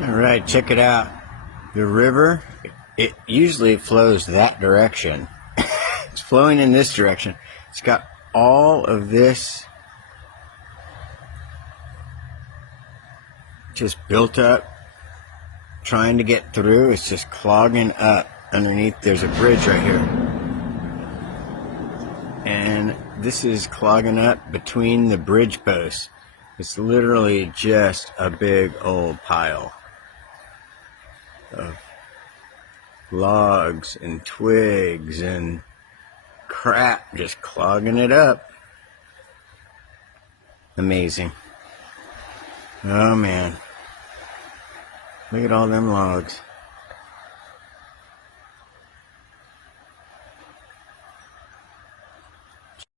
All right, check it out. The river, it usually flows that direction. It's flowing in this direction. It's got all of this just built up, trying to get through. It's just clogging up underneath. There's a bridge right here. And this is clogging up between the bridge posts. It's literally just a big old pile of logs and twigs and crap just clogging it up. Amazing. Oh man. Look at all them logs.